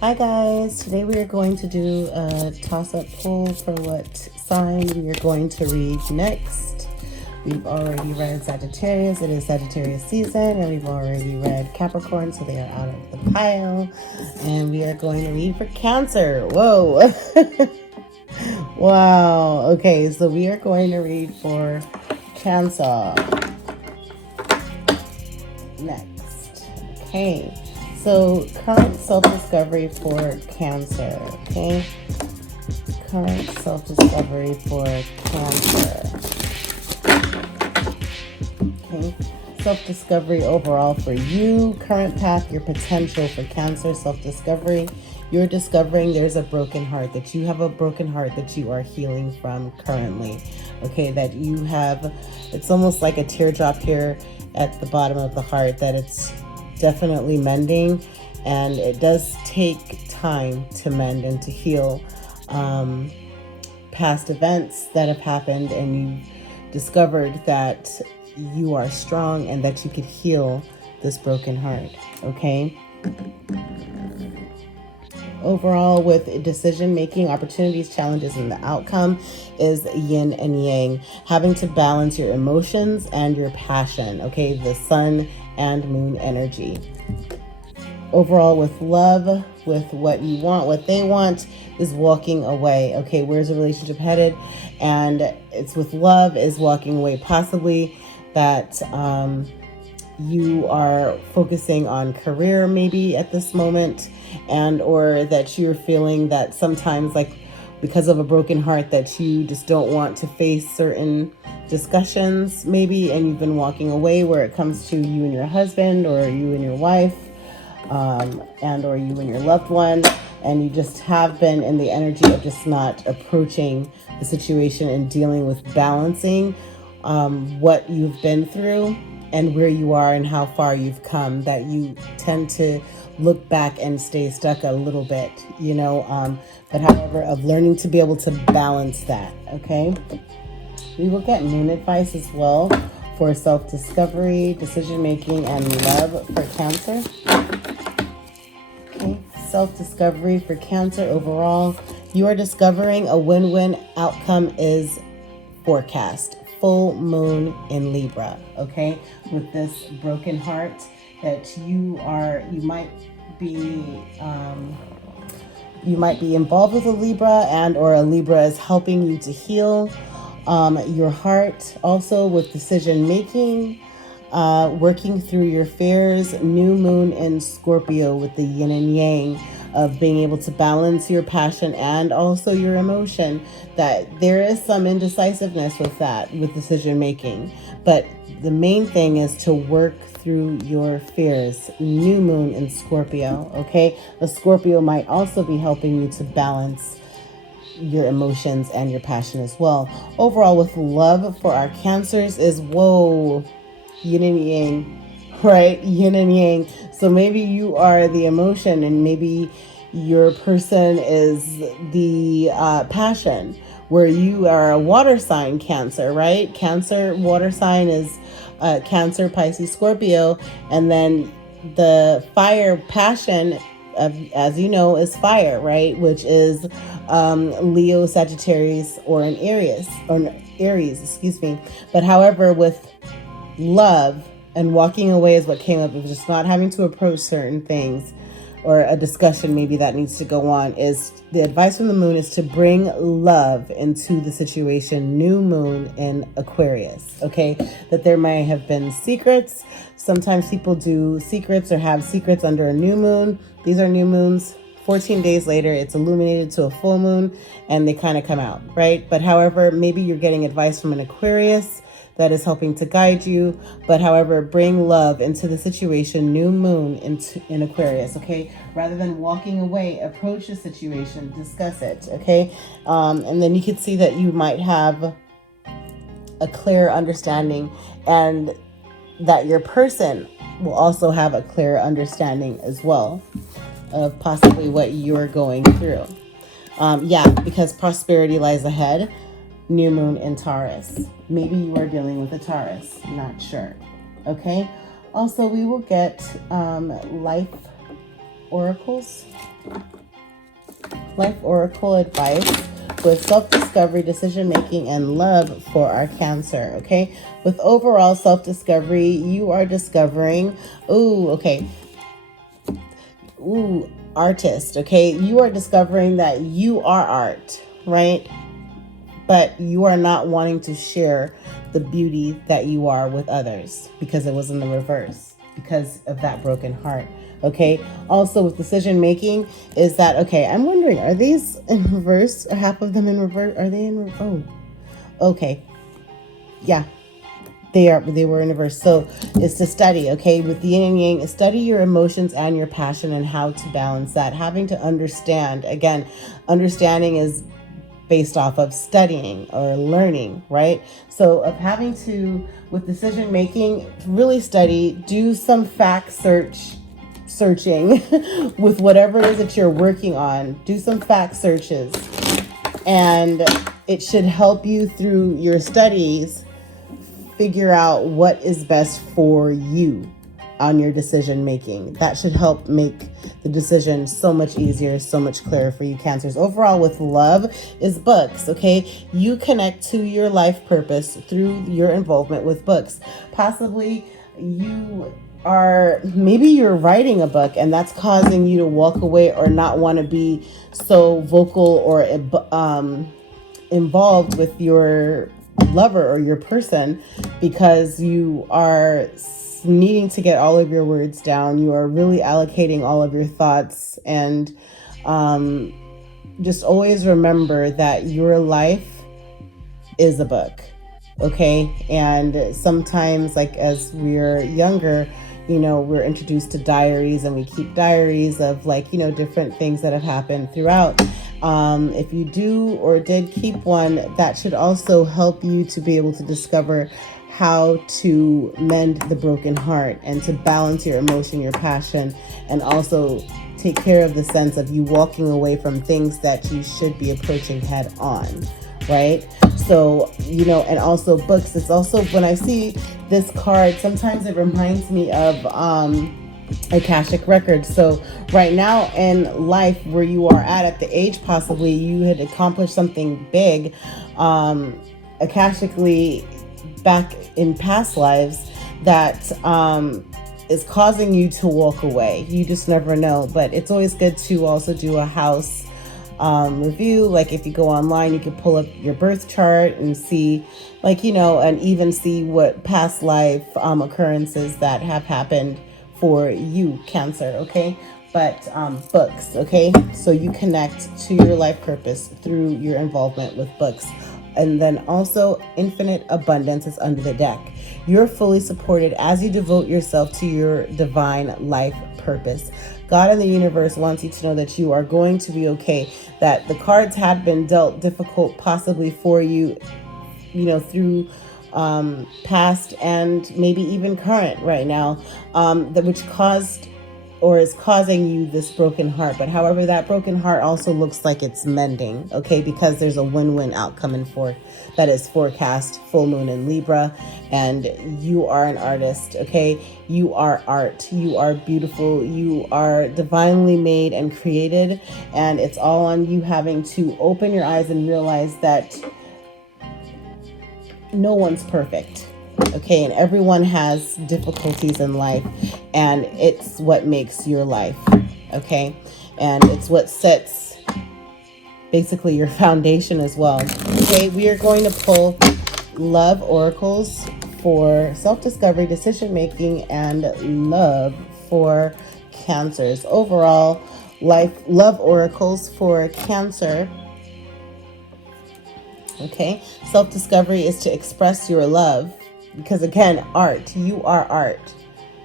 Hi guys, today we are going to do a toss-up poll for what sign we are going to read next. We've already read Sagittarius, it is Sagittarius season, and we've already read Capricorn, so they are out of the pile. And we are going to read for Cancer. Whoa! Wow. Okay, so we are going to read for Cancer next. Okay. So, current self-discovery for Cancer, okay? Current self-discovery for Cancer, okay? Self-discovery overall for you, current path, your potential for Cancer, self-discovery. You're discovering there's a broken heart, that you have a broken heart that you are healing from currently, okay? That you have, it's almost like a teardrop here at the bottom of the heart, that it's definitely mending, and it does take time to mend and to heal past events that have happened, and you discovered that you are strong and that you could heal this broken heart, okay? Overall, with decision making, opportunities, challenges, and the outcome is yin and yang, having to balance your emotions and your passion, okay? The sun and moon energy. Overall, with love, with what you want, what they want, is walking away, okay? Where's the relationship headed? And it's with love, is walking away, possibly that you are focusing on career maybe at this moment, and or that you're feeling that sometimes, like, because of a broken heart, that you just don't want to face certain discussions maybe, and you've been walking away where it comes to you and your husband, or you and your wife, and or you and your loved one, and you just have been in the energy of just not approaching the situation and dealing with balancing what you've been through and where you are and how far you've come, that you tend to look back and stay stuck a little bit, you know, but however, of learning to be able to balance that, okay? We will get moon advice as well for self-discovery, decision-making, and love for Cancer. Okay, self-discovery for Cancer overall. You are discovering a win-win outcome is forecast. Full moon in Libra, okay? With this broken heart that you might be involved with a Libra, and or a Libra is helping you to heal your heart. Also with decision making, working through your fears. New moon in Scorpio with the yin and yang of being able to balance your passion and also your emotion, that there is some indecisiveness with that, with decision making. But the main thing is to work through your fears. New moon in Scorpio, okay? The Scorpio might also be helping you to balance your emotions and your passion as well. Overall, with love for our Cancers is, whoa, yin and yang, right? Yin and yang. So maybe you are the emotion, and maybe your person is the passion, where you are a water sign Cancer, right? Cancer water sign is Cancer, Pisces, Scorpio, and then the fire passion, as you know, is fire, right? Which is Leo, Sagittarius, or an Aries, excuse me. But however, with love and walking away is what came up, of just not having to approach certain things, or a discussion maybe that needs to go on, is the advice from the moon is to bring love into the situation. New moon in Aquarius, okay? That there may have been secrets. Sometimes people do secrets or have secrets under a new moon. These are new moons. 14 days later, it's illuminated to a full moon, and they kind of come out, right? But however, maybe you're getting advice from an Aquarius that is helping to guide you. But however, bring love into the situation. New moon in Aquarius, okay? Rather than walking away, approach the situation, discuss it, okay? And then you can see that you might have a clear understanding, and that your person will also have a clear understanding as well of possibly what you're going through. Because prosperity lies ahead. New moon in Taurus. Maybe you are dealing with a Taurus, not sure. Okay. Also, we will get life oracles. Life oracle advice with self-discovery, decision-making, and love for our Cancer, okay? With overall self-discovery, you are discovering, artist, okay? You are discovering that you are art, right? But you are not wanting to share the beauty that you are with others because it was in the reverse, because of that broken heart. Okay. Also with decision making is that, okay, I'm wondering, are these in reverse? Or half of them in reverse? Are they in reverse? Oh, okay. Yeah, they were in reverse. So it's to study, okay, with the yin and yang, study your emotions and your passion and how to balance that. Having to understand, again, understanding is based off of studying or learning, right? So of having to, with decision making, really study, do some fact searching with whatever it is that you're working on. Do some fact searches, and it should help you through your studies figure out what is best for you on your decision making. That should help make the decision so much easier, so much clearer for you Cancers. Overall, with love is books, okay? You connect to your life purpose through your involvement with books. Possibly maybe you're writing a book and that's causing you to walk away or not want to be so vocal or involved with your lover or your person because you are needing to get all of your words down. You are really allocating all of your thoughts, and just always remember that your life is a book, okay? And sometimes, like as we're younger, we're introduced to diaries and we keep diaries of different things that have happened throughout. If you do or did keep one, that should also help you to be able to discover how to mend the broken heart and to balance your emotion, your passion, and also take care of the sense of you walking away from things that you should be approaching head on, right? So, and also books. It's also, when I see this card, sometimes it reminds me of Akashic records. So right now in life where you are at the age possibly you had accomplished something big, Akashically back in past lives that is causing you to walk away. You just never know. But it's always good to also do a house review. Like if you go online, you can pull up your birth chart and see and even see what past life occurrences that have happened for you Cancer, okay? But books, okay? So you connect to your life purpose through your involvement with books. And then also infinite abundance is under the deck. You're fully supported as you devote yourself to your divine life purpose. God and the universe wants you to know that you are going to be okay, that the cards had been dealt difficult possibly for you, through past and maybe even current right now, that which caused or is causing you this broken heart. But however, that broken heart also looks like it's mending, okay? Because there's a win-win outcome that is forecast, full moon in Libra, and you are an artist, okay? You are art. You are beautiful. You are divinely made and created, and it's all on you having to open your eyes and realize that no one's perfect. Okay, and everyone has difficulties in life, and it's what makes your life, okay? And it's what sets basically your foundation as well. Okay, we are going to pull love oracles for self-discovery, decision-making, and love for Cancers. Overall, love oracles for Cancer. Okay, self-discovery is to express your love. Because again, art, you are art.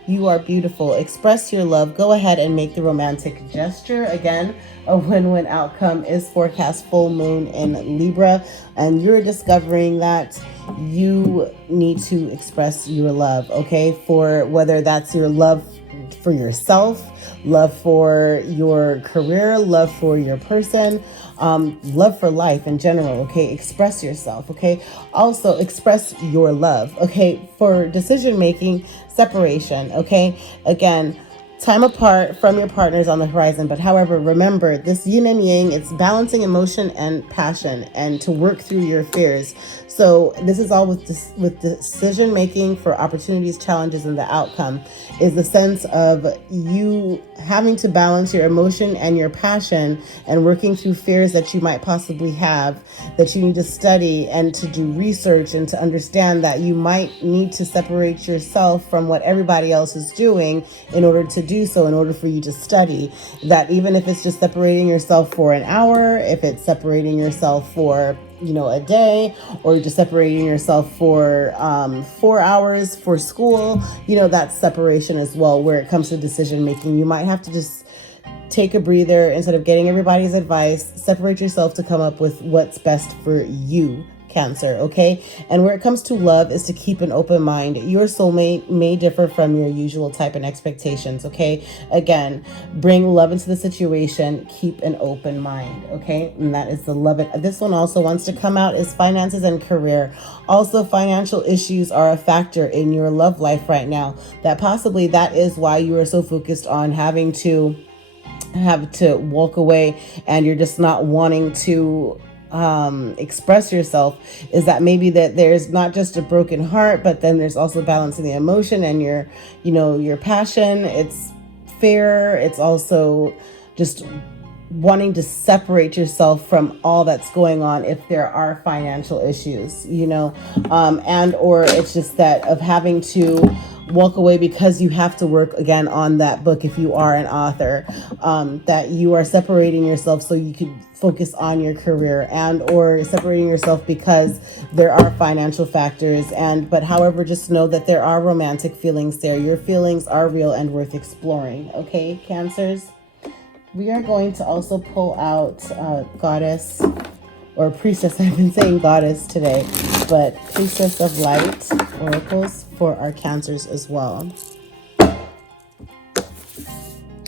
You are beautiful. Express your love. Go ahead and make the romantic gesture. Again, a win-win outcome is forecast full moon in Libra. And you're discovering that you need to express your love, okay? For whether that's your love for yourself, love for your career, love for your person, love for life in general, okay? Express yourself, okay? Also express your love, okay? For decision making, separation, okay? Again, time apart from your partners on the horizon. But however, remember this yin and yang, it's balancing emotion and passion and to work through your fears. So this is all with decision making for opportunities, challenges, and the outcome is the sense of you having to balance your emotion and your passion and working through fears that you might possibly have, that you need to study and to do research and to understand that you might need to separate yourself from what everybody else is doing in order to do so, in order for you to study. That even if it's just separating yourself for an hour, if it's separating yourself for a day, or just separating yourself for 4 hours for school, that's separation as well. Where it comes to decision making, you might have to just take a breather instead of getting everybody's advice. Separate yourself to come up with what's best for you, Cancer, okay? And where it comes to love is to keep an open mind. Your soulmate may differ from your usual type and expectations, okay? Again, bring love into the situation, keep an open mind, okay? And that is the love it. This one also wants to come out is finances and career. Also, financial issues are a factor in your love life right now. That possibly that is why you are so focused on having to walk away, and you're just not wanting to express yourself, is that maybe that there's not just a broken heart, but then there's also balancing the emotion and your passion. It's fear. It's also just wanting to separate yourself from all that's going on if there are financial issues, and or it's just that of having to walk away because you have to work again on that book if you are an author, that you are separating yourself so you could focus on your career, and or separating yourself because there are financial factors. But however, just know that there are romantic feelings there. Your feelings are real and worth exploring, okay, Cancers? We are going to also pull out Goddess or Priestess. I've been saying Goddess today, but Priestess of Light oracles for our Cancers as well.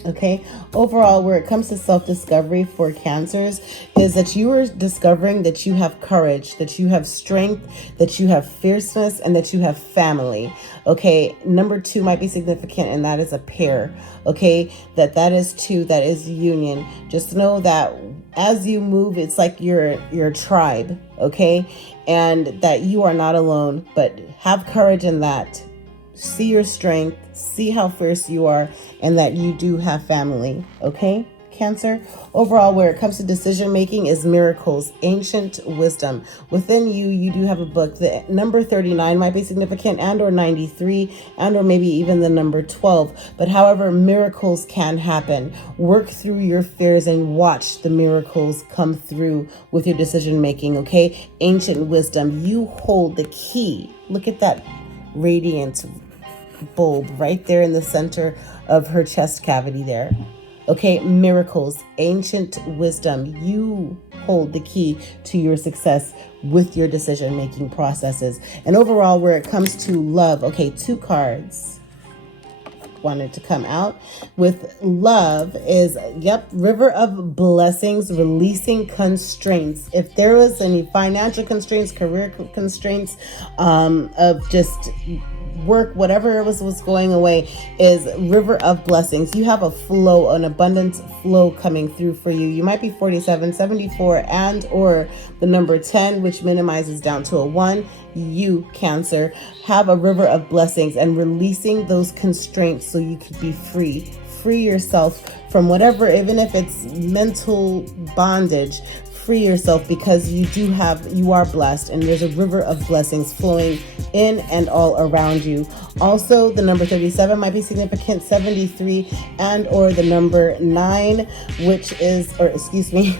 Okay, overall, where it comes to self-discovery for Cancers is that you are discovering that you have courage, that you have strength, that you have fierceness, and that you have family. Okay, number 2 might be significant, and that is a pair. Okay, that is 2, that is union. Just know that as you move, it's like you're a tribe. Okay, and that you are not alone, but have courage in that. See your strength, see how fierce you are, and that you do have family, okay, Cancer? Overall, where it comes to decision making is miracles, ancient wisdom. Within you, you do have a book. The number 39 might be significant, and or 93, and or maybe even the number 12. But however, miracles can happen. Work through your fears and watch the miracles come through with your decision making, okay? Ancient wisdom, you hold the key. Look at that radiant bulb right there in the center of her chest cavity there. Okay, miracles, ancient wisdom, you hold the key to your success with your decision-making processes. And overall, where it comes to love, okay, 2 cards wanted to come out with love is, River of Blessings, releasing constraints. If there was any financial constraints, career constraints, of just work, whatever was going away, is River of Blessings. You have a flow, an abundant flow coming through for you. You might be 47, 74, and or the number 10, which minimizes down to a 1. You, Cancer, have a river of blessings and releasing those constraints so you could be free. Free yourself from whatever, even if it's mental bondage. Free yourself, because you are blessed, and there's a river of blessings flowing in and all around you. Also, the number 37 might be significant, 73, and or the number 9, which is, or excuse me,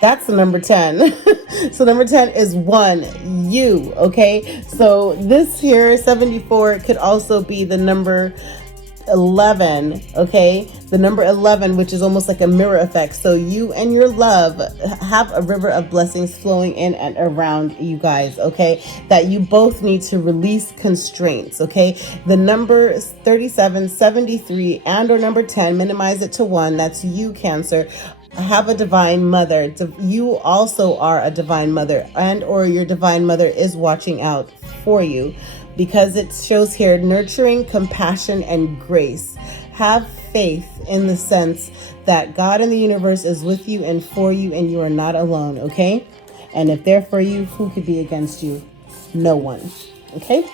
that's the number 10. So number 10 is 1, you, okay? So this here, 74, could also be the number 11, okay? The number 11, which is almost like a mirror effect. So you and your love have a river of blessings flowing in and around you guys, okay? That you both need to release constraints, okay? The number 37, 73, and or number 10, minimize it to 1. That's you, Cancer. Have a divine mother. You also are a divine mother, and or your divine mother is watching out for you. because it shows here nurturing, compassion, and grace. Have faith in the sense that God and the universe is with you and for you, and you are not alone, okay? And if they're for you, who could be against you? No one, okay?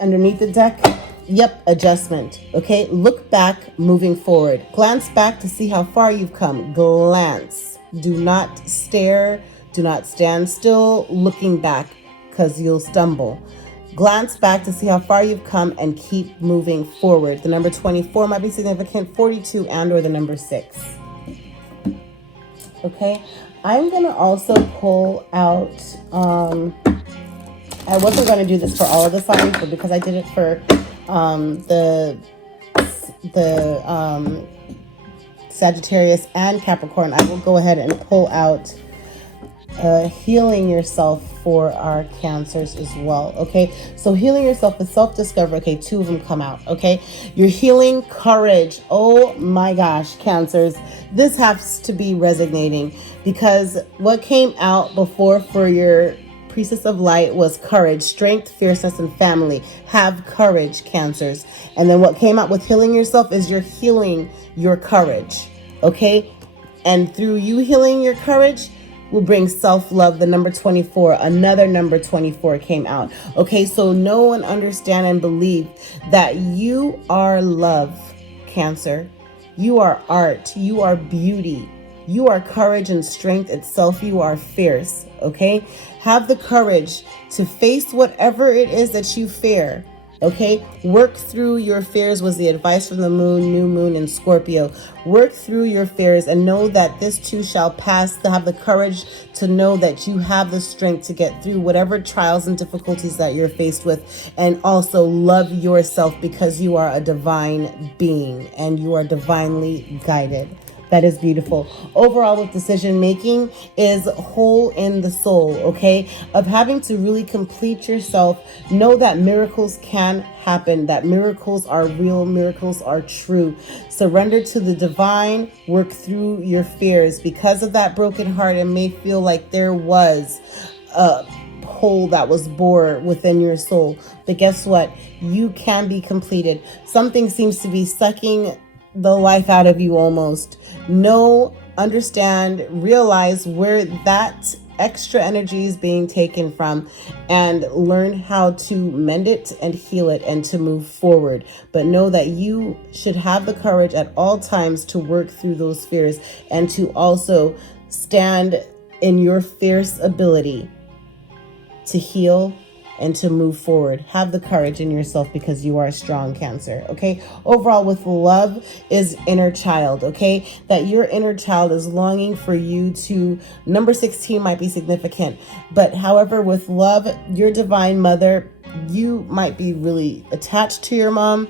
Underneath the deck, yep, adjustment, okay? Look back, moving forward. Glance back to see how far you've come. Glance. Do not stare. Do not stand still looking back, because you'll stumble. Glance back to see how far you've come and keep moving forward. The number 24 might be significant, 42 and or the number 6. Okay, I'm going to also pull out, I wasn't going to do this for all of the signs, but because I did it for the Sagittarius and Capricorn, I will go ahead and pull out healing yourself for our Cancers as well. Okay, so healing yourself with self-discovery. Okay, 2 of them come out. Okay, you're healing courage. Oh my gosh, Cancers, this has to be resonating, because what came out before for your Priestess of Light was courage, strength, fierceness, and family. Have courage, Cancers. And then what came out with healing yourself is you're healing your courage. Okay, and through you healing your courage will bring self-love. The number 24, another number 24 came out. Okay, so know and understand and believe that you are love, Cancer. You are art. You are beauty. You are courage and strength itself. You are fierce, okay? Have the courage to face whatever it is that you fear. Okay, work through your fears was the advice from the moon, new moon, and Scorpio. Work through your fears and know that this too shall pass. To have the courage to know that you have the strength to get through whatever trials and difficulties that you're faced with. And also love yourself, because you are a divine being and you are divinely guided. That is beautiful. Overall, with decision making is whole in the soul, okay? Of having to really complete yourself. Know that miracles can happen, that miracles are real, miracles are true. Surrender to the divine, work through your fears. Because of that broken heart, it may feel like there was a hole that was bored within your soul. But guess what? You can be completed. Something seems to be sucking the life out of you almost. Know, understand, realize where that extra energy is being taken from, and learn how to mend it and heal it and to move forward. But know that you should have the courage at all times to work through those fears and to also stand in your fierce ability to heal and to move forward. Have the courage in yourself, because you are a strong Cancer, okay? Overall, with love is inner child, okay? That your inner child is longing for you to, number 16 might be significant, but however, with love, your divine mother, you might be really attached to your mom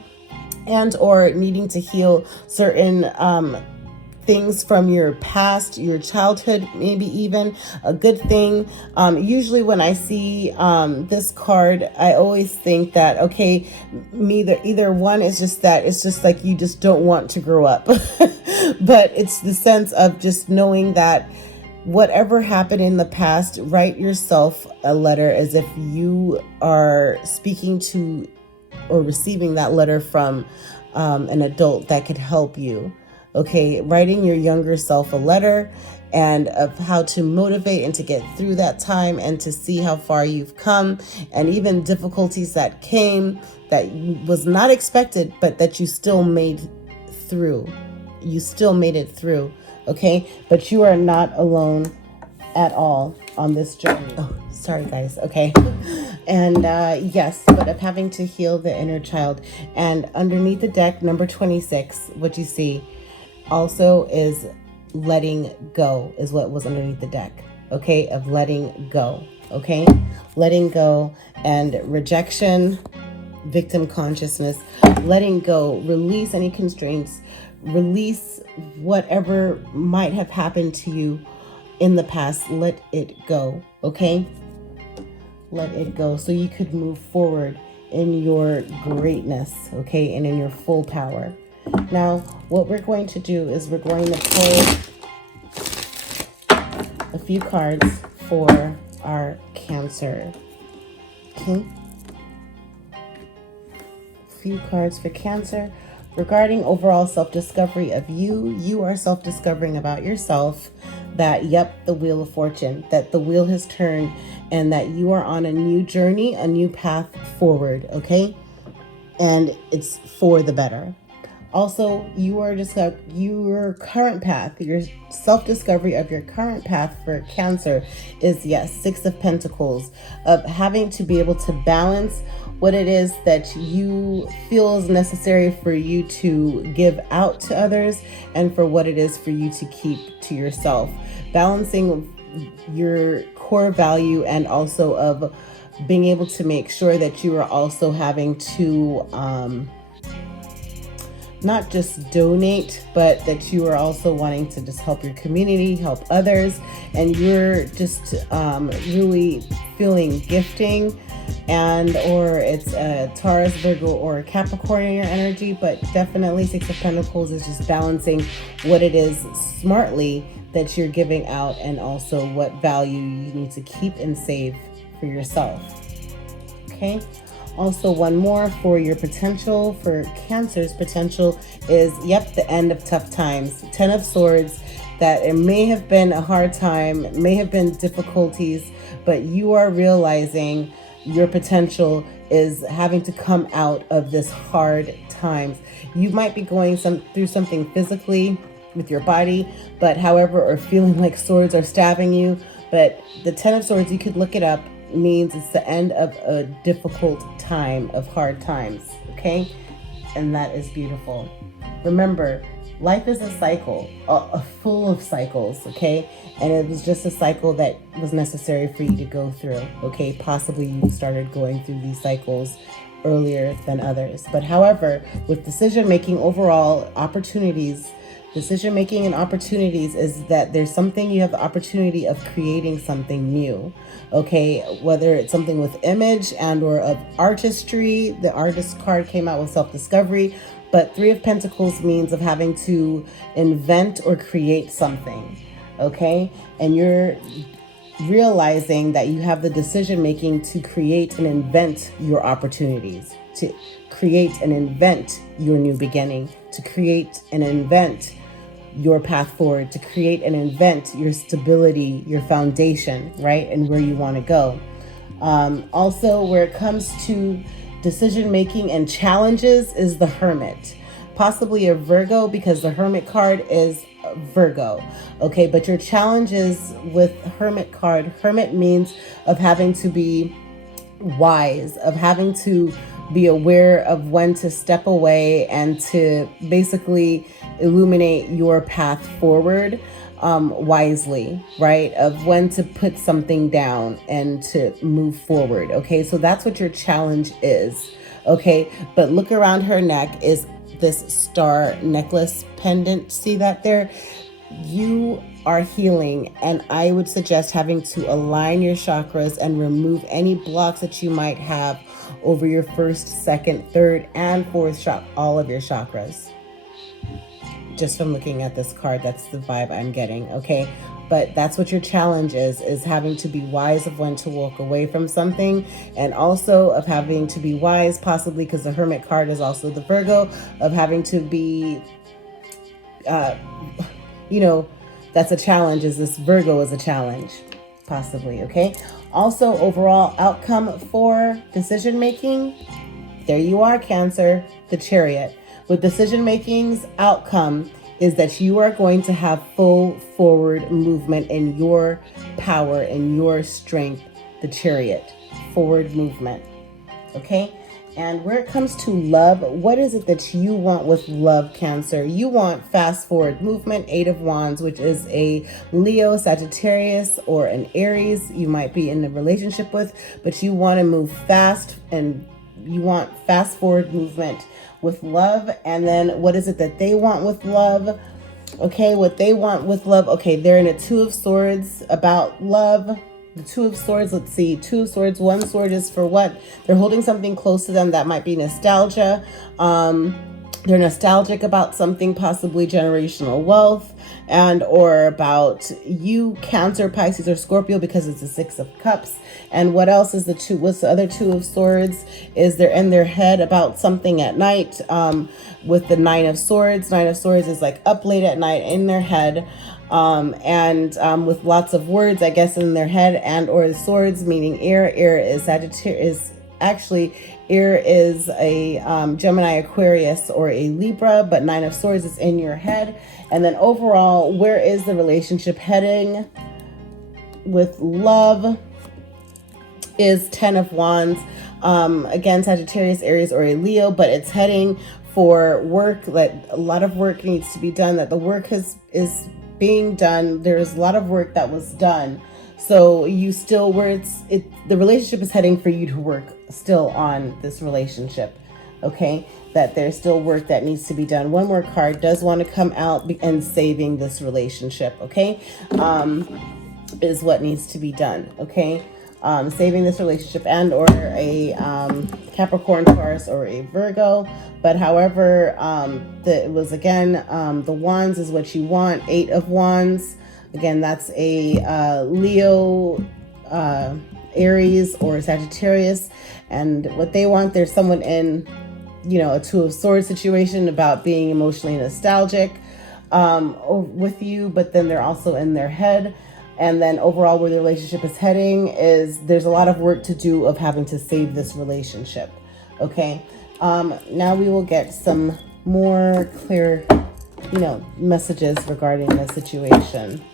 and or needing to heal certain things from your past, your childhood, maybe even a good thing. Usually when I see this card, I always think that, okay, either one is just that it's just like you just don't want to grow up. But it's the sense of just knowing that whatever happened in the past, write yourself a letter as if you are speaking to or receiving that letter from an adult that could help you. Okay, writing your younger self a letter and of how to motivate and to get through that time and to see how far you've come, and even difficulties that came that was not expected, but that you still made through. You still made it through, okay? But you are not alone at all on this journey. Oh, sorry guys, okay? And yes, but of having to heal the inner child. And underneath the deck, number 26, what you see also is letting go, is what was underneath the deck, okay? Of letting go, okay? Letting go and rejection, victim consciousness, letting go, release any constraints, release whatever might have happened to you in the past. Let it go, okay? Let it go so you could move forward in your greatness, okay? And in your full power. Now, what we're going to do is we're going to pull a few cards for our Cancer. Okay? few cards for Cancer. Regarding overall self-discovery of you, you are self-discovering about yourself that, yep, the Wheel of Fortune, that the wheel has turned and that you are on a new journey, a new path forward, okay? And it's for the better. Also, you are just your current path, your self-discovery of your current path for Cancer is, yes, Six of Pentacles, of having to be able to balance what it is that you feel is necessary for you to give out to others and for what it is for you to keep to yourself. Balancing your core value and also of being able to make sure that you are also having to not just donate, but that you are also wanting to just help your community, help others, and you're just really feeling gifting, and or it's a Taurus, Virgo, or a Capricorn in your energy, but definitely Six of Pentacles is just balancing what it is smartly that you're giving out and also what value you need to keep and save for yourself. Okay. Also, one more for your potential, for Cancer's potential is, yep, the end of tough times. 10 of Swords, that it may have been a hard time, may have been difficulties, but you are realizing your potential is having to come out of this hard times. You might be going through something physically with your body, but however, or feeling like swords are stabbing you. But the 10 of Swords, you could look it up, means it's the end of a difficult time, of hard times, okay? And that is beautiful. Remember, life is a cycle, full of cycles, okay? And it was just a cycle that was necessary for you to go through, okay? Possibly you started going through these cycles earlier than others. But however, with decision-making overall, decision-making and opportunities is that there's something, you have the opportunity of creating something new, okay? Whether it's something with image and or of artistry. The artist card came out with self-discovery, but Three of Pentacles means of having to invent or create something, okay? And you're realizing that you have the decision-making to create and invent your opportunities, to create and invent your new beginning, to create and invent your path forward, to create and invent your stability, your foundation, right? And where you want to go. Also, where it comes to decision making and challenges is the Hermit. Possibly a Virgo, because the Hermit card is Virgo. Okay, but your challenges with Hermit card, Hermit means of having to be wise, of having to be aware of when to step away and to basically illuminate your path forward wisely, right? Of when to put something down and to move forward. Okay, so that's what your challenge is. Okay, but look around her neck is this star necklace pendant. See that there? You are healing, and I would suggest having to align your chakras and remove any blocks that you might have over your first, second, third, and fourth all of your chakras. Just from looking at this card, that's the vibe I'm getting, okay? But that's what your challenge is having to be wise of when to walk away from something, and also of having to be wise, possibly because the Hermit card is also the Virgo, of having to be, that's a challenge, is this Virgo is a challenge, possibly, okay? Also, overall outcome for decision making, there you are, Cancer, the Chariot. With decision making's outcome is that you are going to have full forward movement in your power and your strength, the Chariot, forward movement, okay? And where it comes to love, what is it that you want with love, Cancer? You want fast forward movement, Eight of Wands, which is a Leo, Sagittarius, or an Aries you might be in a relationship with, but you want to move fast and you want fast forward movement with love. And then what is it that they want with love? Okay, what they want with love. Okay, they're in a Two of Swords about love. The Two of Swords, let's see, Two of Swords, one sword is for what? They're holding something close to them that might be nostalgia. They're nostalgic about something, possibly generational wealth, and or about you, Cancer, Pisces, or Scorpio, because it's the Six of Cups. And what else is the two? What's the other Two of Swords? Is they're in their head about something at night. With the Nine of Swords. Nine of Swords is like up late at night in their head. With lots of words, I guess, in their head, and or the swords, meaning air. Air is Sagittarius. Actually, air is a Gemini, Aquarius, or a Libra, but Nine of Swords is in your head. And then overall, where is the relationship heading? With love is Ten of Wands. Again, Sagittarius, Aries, or a Leo, but it's heading for work. Like a lot of work needs to be done, that the work is being done. There's a lot of work that was done. So you still, the relationship is heading for you to work still on this relationship. Okay, that there's still work that needs to be done. One more card does want to come out, and saving this relationship. Okay, is what needs to be done. Okay, saving this relationship, and or a Capricorn, Taurus, or a Virgo. But however, it was again, the Wands is what you want. Eight of Wands. Again, that's a Leo, Aries, or Sagittarius. And what they want, there's someone in, a Two of Swords situation about being emotionally nostalgic with you, but then they're also in their head. And then overall, where the relationship is heading is there's a lot of work to do of having to save this relationship. Okay. Now we will get some more clear, messages regarding the situation.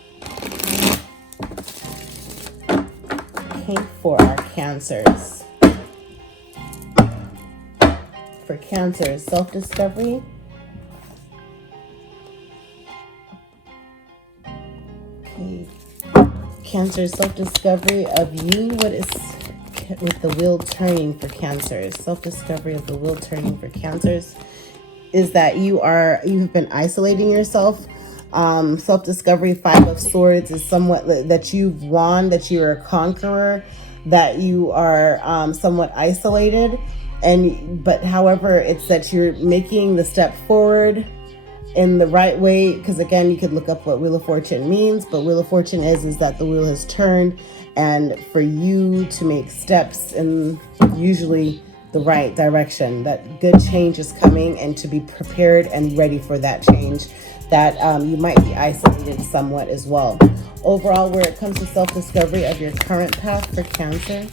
Okay, for our Cancers. For Cancers, self-discovery. Okay. Cancer, self-discovery of you. What is with the wheel turning for Cancers? Self-discovery of the wheel turning for Cancers is that you've been isolating yourself. Self-discovery, Five of Swords, is somewhat that you've won, that you're a conqueror, that you are somewhat isolated, but however, it's that you're making the step forward in the right way. Because again, you could look up what Wheel of Fortune means, but Wheel of Fortune is that the wheel has turned, and for you to make steps in usually the right direction, that good change is coming, and to be prepared and ready for that change, that you might be isolated somewhat as well. Overall, where it comes to self-discovery of your current path for Cancer,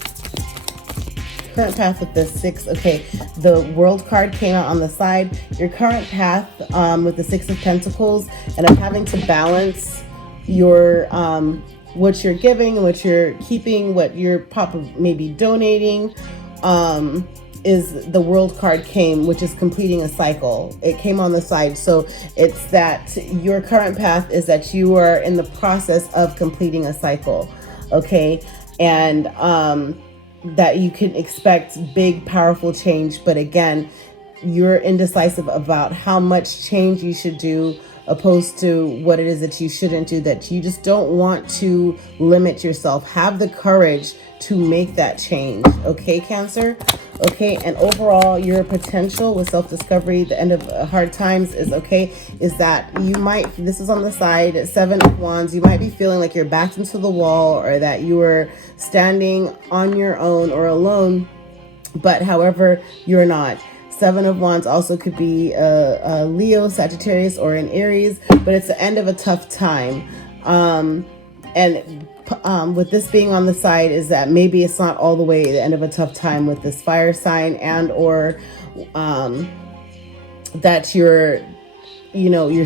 current path with the Six, okay, the World card came out on the side. Your current path with the Six of Pentacles, and of having to balance your what you're giving and what you're keeping, what you're maybe donating, is the World card came, which is completing a cycle. It came on the side. So it's that your current path is that you are in the process of completing a cycle. Okay. And that you can expect big, powerful change. But again, you're indecisive about how much change you should do, opposed to what it is that you shouldn't do, that you just don't want to limit yourself. Have the courage to make that change. Okay, Cancer? Okay, and overall, your potential with self-discovery, the end of hard times is that you might, this is on the side, Seven of Wands, you might be feeling like you're backed into the wall, or that you are standing on your own or alone, but however, you're not. Seven of Wands also could be a Leo, Sagittarius, or an Aries, but it's the end of a tough time. With this being on the side is that maybe it's not all the way the end of a tough time with this fire sign, and or that you're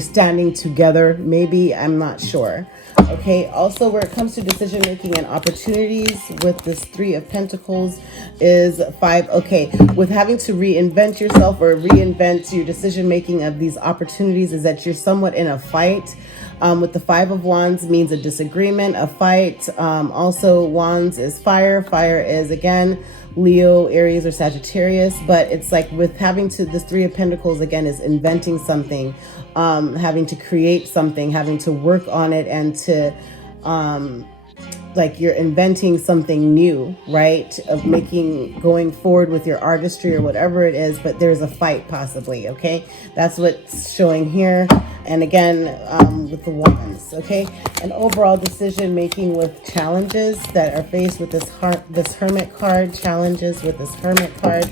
standing together. Maybe, I'm not sure. Okay, also where it comes to decision making and opportunities with this Three of Pentacles is Five. Okay, with having to reinvent yourself or reinvent your decision making of these opportunities is that you're somewhat in a fight. With the Five of Wands means a disagreement, a fight. Also, Wands is fire. Fire is, again, Leo, Aries, or Sagittarius. But it's like with having to, this Three of Pentacles, again, is inventing something, having to create something, having to work on it, and to like you're inventing something new, right? Of going forward with your artistry or whatever it is, but there's a fight possibly, okay? That's what's showing here. And again, with the wands, okay? An overall decision making with challenges that are faced with this hermit card, challenges with this hermit card.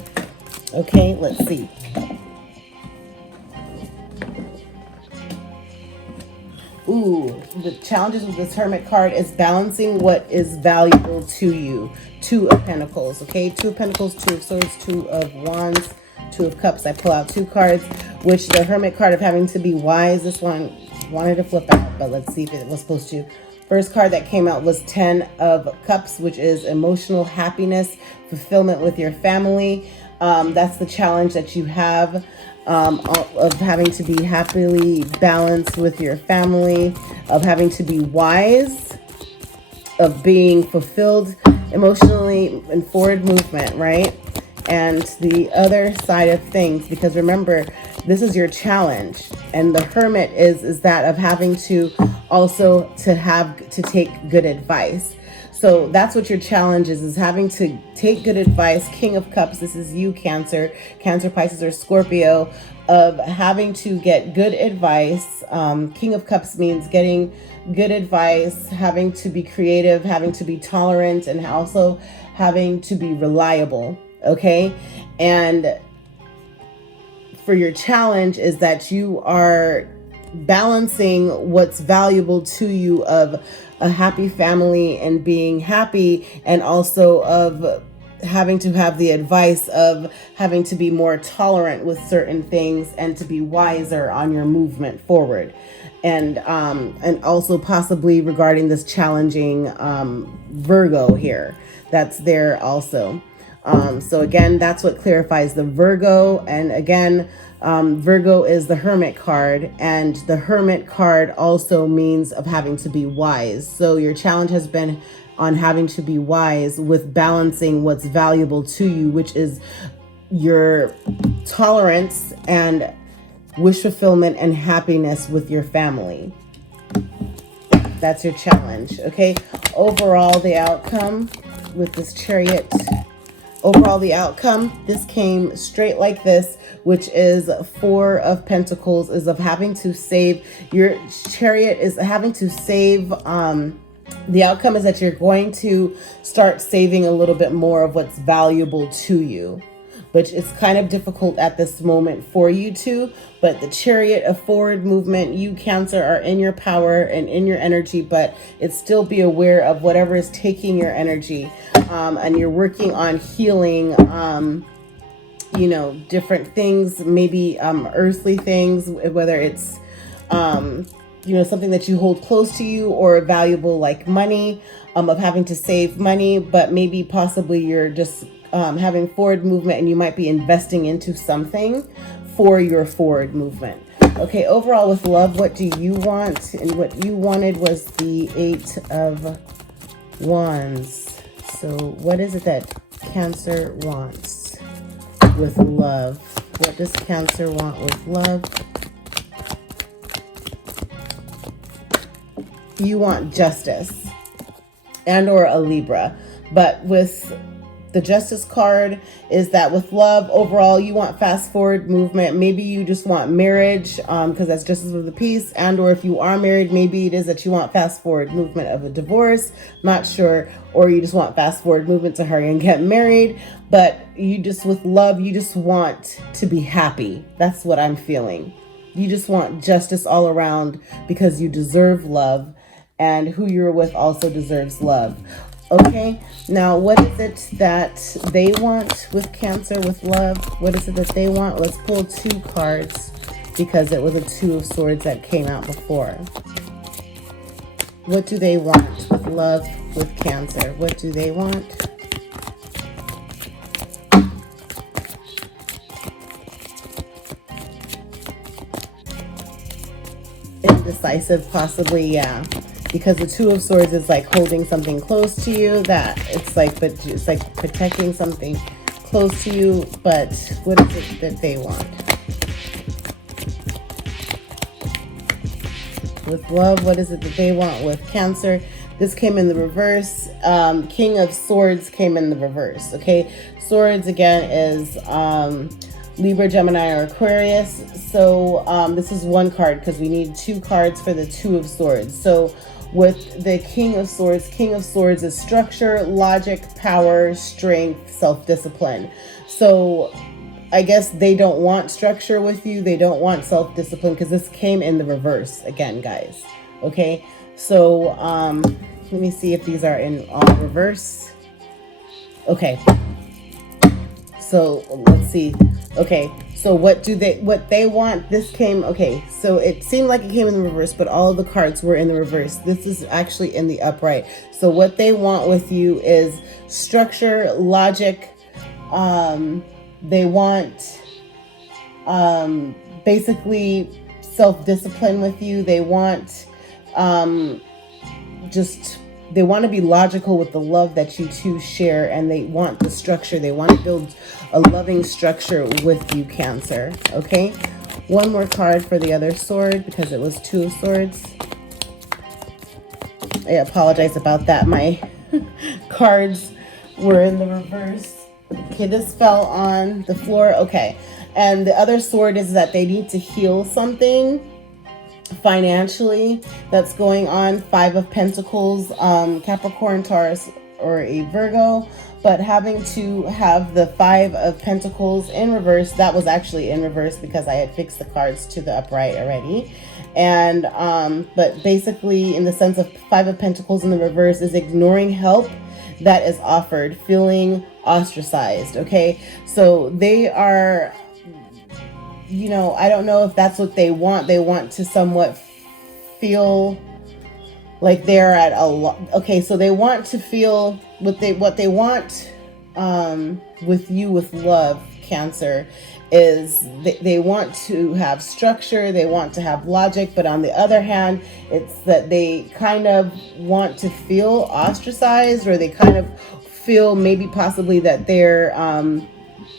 Okay, let's see. Ooh, the challenges with this hermit card is balancing what is valuable to you. Two of Pentacles, okay? Two of Pentacles, Two of Swords, Two of Wands, Two of Cups. I pull out two cards, which the hermit card of having to be wise. This one wanted to flip out, but let's see if it was supposed to. First card that came out was 10 of Cups, which is emotional happiness, fulfillment with your family. That's the challenge that you have. Of having to be happily balanced with your family, of having to be wise, of being fulfilled emotionally and forward movement, right? And the other side of things, because remember, this is your challenge, and the hermit is that of having to also to take good advice. So that's what your challenge is having to take good advice. King of Cups, this is you, Cancer, Pisces, or Scorpio, of having to get good advice. King of Cups means getting good advice, having to be creative, having to be tolerant, and also having to be reliable, okay? And for your challenge is that you are balancing what's valuable to you of a happy family and being happy, and also of having to have the advice of having to be more tolerant with certain things and to be wiser on your movement forward. And also possibly regarding this challenging Virgo here, that's there also. So again, that's what clarifies the Virgo. And again, Virgo is the Hermit card, and the Hermit card also means of having to be wise. So your challenge has been on having to be wise with balancing what's valuable to you, which is your tolerance and wish fulfillment and happiness with your family. That's your challenge, okay? Overall, the outcome with this Chariot, overall, the outcome, this came straight like this, which is 4 of Pentacles, is of having to save. Your Chariot is having to save. The outcome is that you're going to start saving a little bit more of what's valuable to you, which is kind of difficult at this moment for you to. But the Chariot of forward movement, you, Cancer, are in your power and in your energy, but it's still be aware of whatever is taking your energy. And you're working on healing, you know, different things, maybe earthly things, whether it's, you know, something that you hold close to you or valuable like money, of having to save money, but maybe possibly you're just having forward movement and you might be investing into something for your forward movement. Okay, overall with love, what do you want? And what you wanted was the 8 of Wands. So what is it that Cancer wants with love? What does Cancer want with love? You want justice and or a Libra, but with the Justice card is that with love, overall, you want fast forward movement. Maybe you just want marriage, because that's Justice with the Peace. And or if you are married, maybe it is that you want fast forward movement of a divorce. Not sure. Or you just want fast forward movement to hurry and get married. But you just, with love, you just want to be happy. That's what I'm feeling. You just want justice all around because you deserve love. And who you're with also deserves love. Okay, now what is it that they want with Cancer, with love? What is it that they want? Let's pull 2 cards because it was a 2 of Swords that came out before. What do they want with love, with Cancer? What do they want? Indecisive, possibly, yeah. Because the 2 of Swords is like holding something close to you, that it's like, but it's like protecting something close to you. But what is it that they want? With love, what is it that they want with Cancer? This came in the reverse. King of Swords came in the reverse. Okay, Swords again is Libra, Gemini, or Aquarius. So this is one card because we need 2 cards for the Two of Swords. So with the King of Swords is structure, logic, power, strength, self-discipline. So I guess they don't want structure with you. They don't want self-discipline because this came in the reverse again, guys. Okay, so let me see if these are in all reverse. Okay, so let's see. Okay, so what they want? This came, okay, so it seemed like it came in the reverse, but all of the cards were in the reverse. This is actually in the upright. So what they want with you is structure, logic. They want basically self-discipline with you. They want they want to be logical with the love that you two share, and they want the structure. They want to build a loving structure with you, Cancer. Okay, one more card for the other sword because it was Two of Swords. I apologize about that. My cards were in the reverse. Okay, this fell on the floor. Okay, and the other sword is that they need to heal something financially that's going on. 5 of Pentacles, Capricorn, Taurus, or a Virgo. But having to have the 5 of Pentacles in reverse, that was actually in reverse because I had fixed the cards to the upright already. And but basically in the sense of 5 of Pentacles in the reverse is ignoring help that is offered, feeling ostracized. Okay, so they are, you know, I don't know if that's what they want. They want to somewhat feel like they're at a okay, so they want to feel what they want with you, with love, Cancer, is they want to have structure, they want to have logic, but on the other hand, it's that they kind of want to feel ostracized, or they kind of feel maybe possibly that they're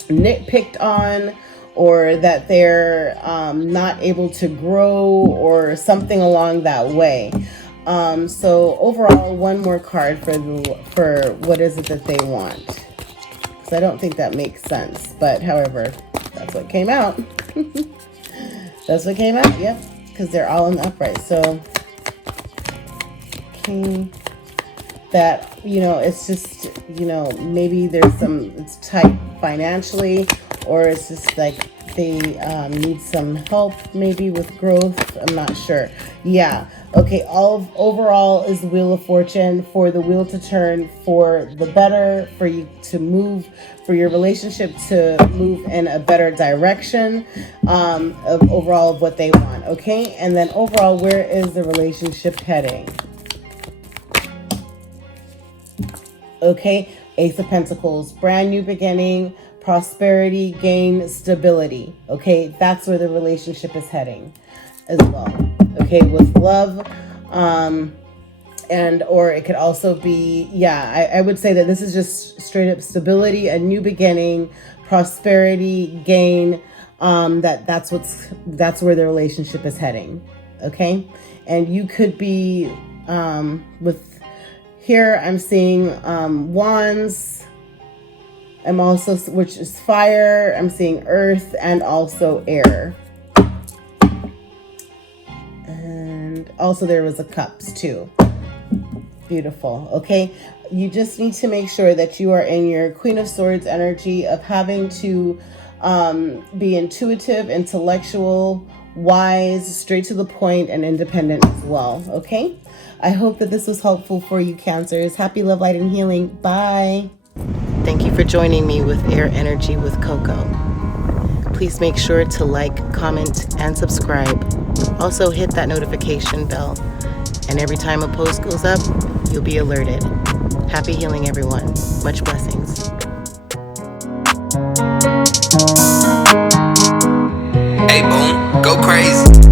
nitpicked on, or that they're not able to grow, or something along that way. So overall, one more card for what is it that they want, because I don't think that makes sense, but however, that's what came out. That's what came out. Yep, because they're all in the upright. So okay, that, you know, it's just, you know, maybe there's it's tight financially, or it's just like they need some help maybe with growth. I'm not sure. Yeah. Okay. Overall is the Wheel of Fortune, for the wheel to turn for the better, for you to move, for your relationship to move in a better direction of overall of what they want. Okay. And then overall, where is the relationship heading? Okay. Ace of Pentacles, brand new beginning, prosperity, gain, stability. Okay, that's where the relationship is heading as well. Okay, with love, and or it could also be, yeah, I would say that this is just straight up stability, a new beginning, prosperity, gain. That's where the relationship is heading. Okay, and you could be with. Here I'm seeing wands. I'm also, which is fire. I'm seeing earth and also air. And also there was a cups too. Beautiful. Okay. You just need to make sure that you are in your Queen of Swords energy of having to be intuitive, intellectual, wise, straight to the point, and independent as well. Okay. I hope that this was helpful for you, Cancers. Happy love, light, and healing. Bye. Thank you for joining me with Air Energy with Coco. Please make sure to like, comment, and subscribe. Also hit that notification bell. And every time a post goes up, you'll be alerted. Happy healing, everyone. Much blessings. Hey, boom, go crazy.